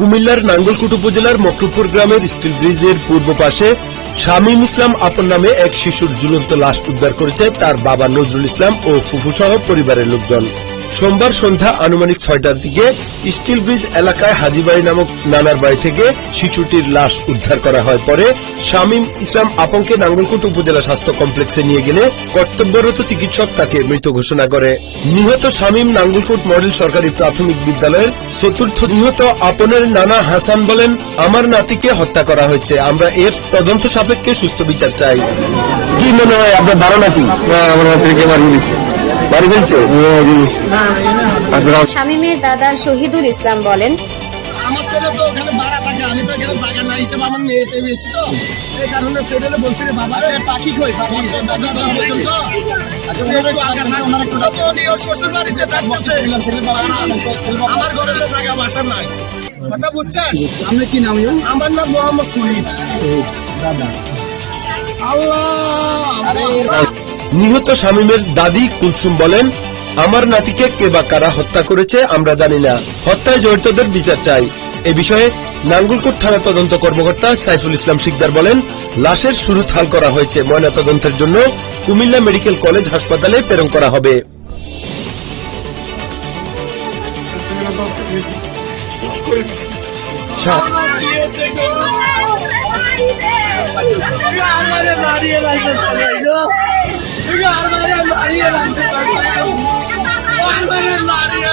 কুমিল্লার নাঙ্গলকোট উপজেলার মকরুপুর গ্রামের স্টিল ব্রিজের পূর্ব পাশে শামীম ইসলাম আপন নামে এক শিশুর ঝুলন্ত লাশ উদ্ধার করেছে তার বাবা নজরুল ইসলাম ও ফুফু সহ পরিবারের লোকজন। সোমবার সন্ধ্যা আনুমানিক 6টার দিকে স্টিল ব্রিজ এলাকায় হাজীবাড়ি নামক নানার বাড়ি থেকে শিশুটির লাশ উদ্ধার করা হয়। পরে শামীম ইসলাম আপনকে নাঙ্গলকোট উপজেলা স্বাস্থ্য কমপ্লেক্সে নিয়ে গেলে কর্তব্যরত চিকিৎসক তাকে মৃত ঘোষণা করে। নিহত শামীম নাঙ্গলকোট মডেল সরকারি প্রাথমিক বিদ্যালয়ের চতুর্থ। নিহত আপনের নানা হাসান বলেন, আমার নাতিকে হত্যা করা হয়েছে, আমরা এর তদন্ত সাপেক্ষে সুস্থ বিচার চাই। কি মনে হয় আপনার ধারণা কি? আমার নাতিকে বাড়ি ফেলছে। শামীমের দাদা শহীদুল ইসলাম বলেন, আমার ছেলে তো ওখানে ভাড়া থাকে, আমি তো এখানে জায়গা না হিসেবে আমার মেয়েতে বেশি, তো এই কারণে ছেলে বলছি রে বাবা পাখি কই পাখি শ্বশুর বাড়িতে থাকতেছে, আমার ঘরে তো জায়গা বাসা নাই, কথা বুঝছেন? আপনি কি নাম? আমার নাম মোহাম্মদ শহীদ। আল্লাহ। নিহত শামীমের দাদি কুলসুম বলেন, আমার নাতিকে কে বা কারা হত্যা করেছে আমরা জানি না, হত্যায় জড়িতদের বিচার চাই। এ বিষয়ে নাঙ্গলকোট থানা তদন্ত কর্মকর্তা সাইফুল ইসলাম শিকদার বলেন, লাশের শুরু থাল করা হয়েছে, ময়নাতদন্তের জন্য কুমিল্লা মেডিকেল কলেজ হাসপাতালে প্রেরণ করা হবে। Maria,